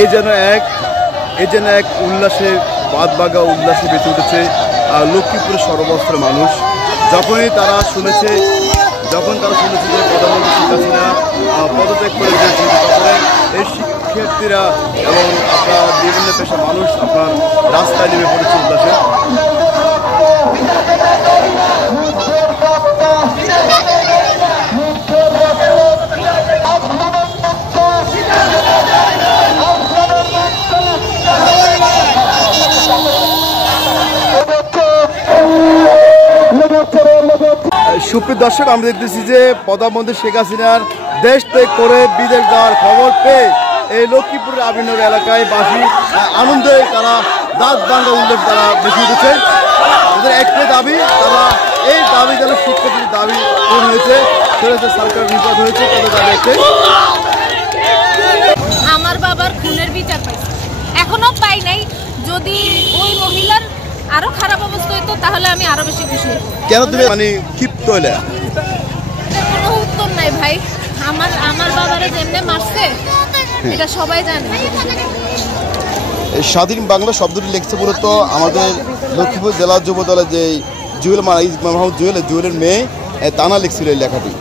এই যেন এক উল্লাসে বাদবাগা উল্লাসে বেঁচে উঠেছে লক্ষ্মীপুরের সর্বস্ত্র মানুষ। যখনই তারা শুনেছে যে প্রধানমন্ত্রী শেখ হাসিনা পদত্যাগ করে দিয়েছেন, তখন এই শিক্ষার্থীরা এবং আপনার বিভিন্ন পেশার মানুষ আপনার রাস্তায় নেমে পড়েছে উল্লাসে। সুপ্রিয় দর্শক, আমরা দেখতেছি যে প্রধানমন্ত্রী শেখ হাসিনার দেশ ত্যাগ করে বিদেশ যাওয়ার খবর পেয়ে এই লক্ষ্মীপুরের আবিনগর এলাকায় বাসী আনন্দে তারা দাঁত ভাঙা উল্লেখ তারা বেশি উঠেছে। তাদের একটাই দাবি, তারা এই দাবি যেন শিক্ষার্থীর দাবি পূরণ হয়েছে, সরকার নির্বাচন হয়েছে, তাদের দাবি একটাই। আমার বাবার খুনের বিচার পাইছে, এখনো পাই নাই। যদি ওই মহিলার আরো খারাপ অবস্থা হইতো তাহলে আমি আরো বেশি খুশি হইতাম। কেন তুমি মানে ক্ষিপ্ত হলে? কোনো উত্তর নাই ভাই। আমার বাবারে যেমনে মারছে এটা সবাই জানে। স্বাধীন বাংলা শব্দটি লিখছে মূলত আমাদের লক্ষ্মীপুর জেলা যুব দলের যে জুয়েল মাহমুদ জুয়েলের মেয়ে তানা লিখছিল এই লেখাটি।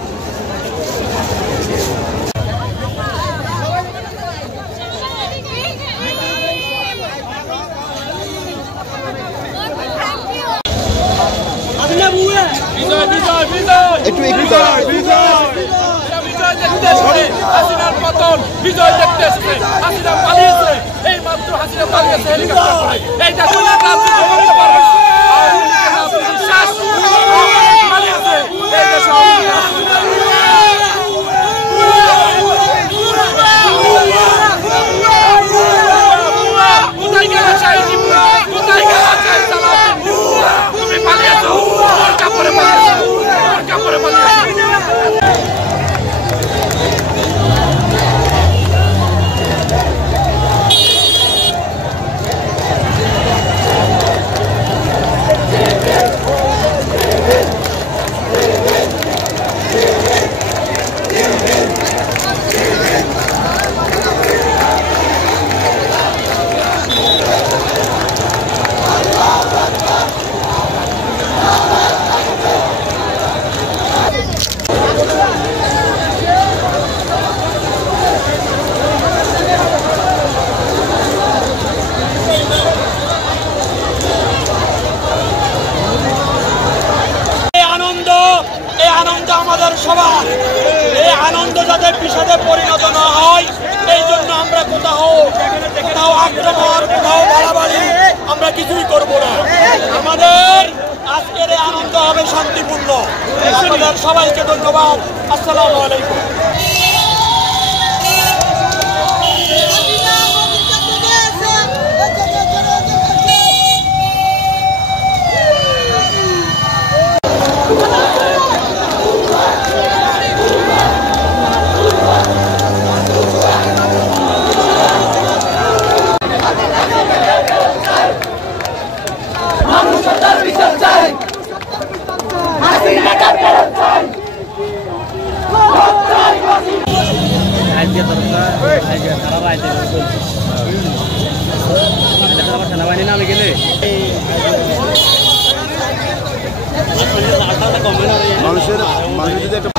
আমাদের সবার এই আনন্দ যাতে বিষাদে পরিণত না হয়, এই জন্য আমরা কোথাও আক্রমণ, কোথাও বাড়াবাড়ি আমরা কিছুই করব না। আমাদের আজকের এই আনন্দ হবে শান্তিপূর্ণ। আপনাদের সবাইকে ধন্যবাদ। আসসালামু আলাইকুম। সেনাবাহিনী নামে গেলে মানুষের যদি একটা